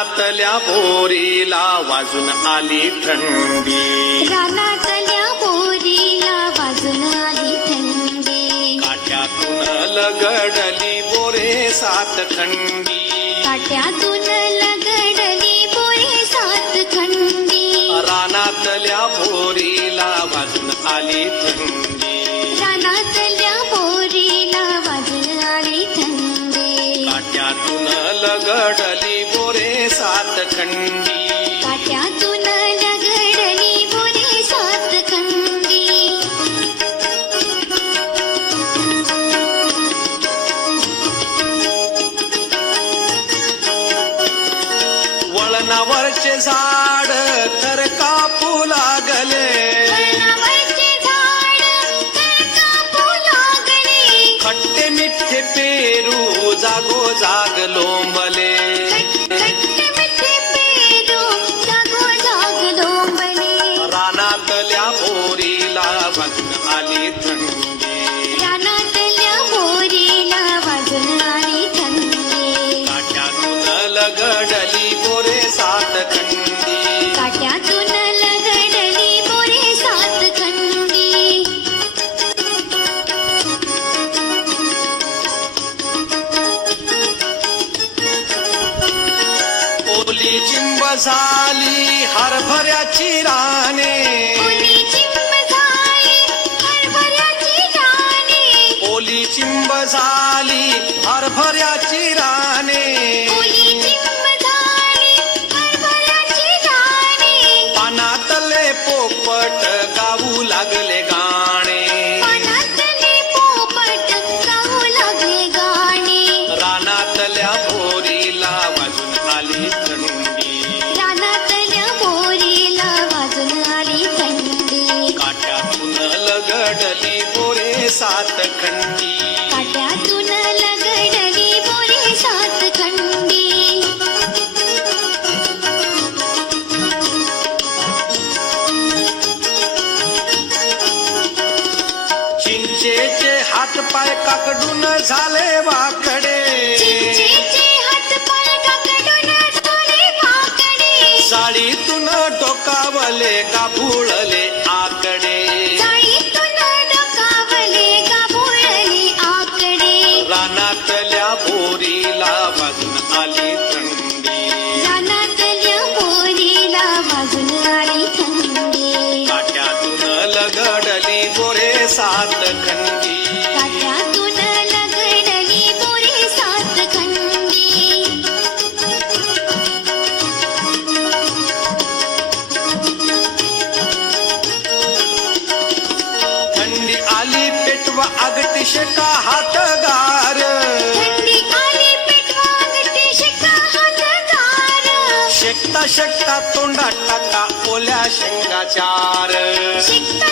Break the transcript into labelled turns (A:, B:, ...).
A: रानातल्या बोरीला वाजून आली थंडी.
B: रानातल्या बोरीला वाजून आली थंडी.
A: काट्यातून लगडली बोरे सात खंडी.
B: काट्यातून लगडली बोरे सात खंडी.
A: रानातल्या बोरीला वाजून आली थंडी.
B: रानातल्या बोरीला वाजून आली थंडी.
A: काट्यातून लगडली बोरे सात खंडी
B: काट्यातून लगडली बोरे सात खंडी
A: वळणावरचे झाड झाली हरभऱ्याची राणे.
B: ओली चिंब झाली हरभऱ्याची
A: हात पाय काकडून झाले वाकडे. साडीतून डोकावले गाभुळले
B: शेका हातगार.
A: शेकता शेकता तोंडात टाका ओल्या शेंगाचार
B: शिकता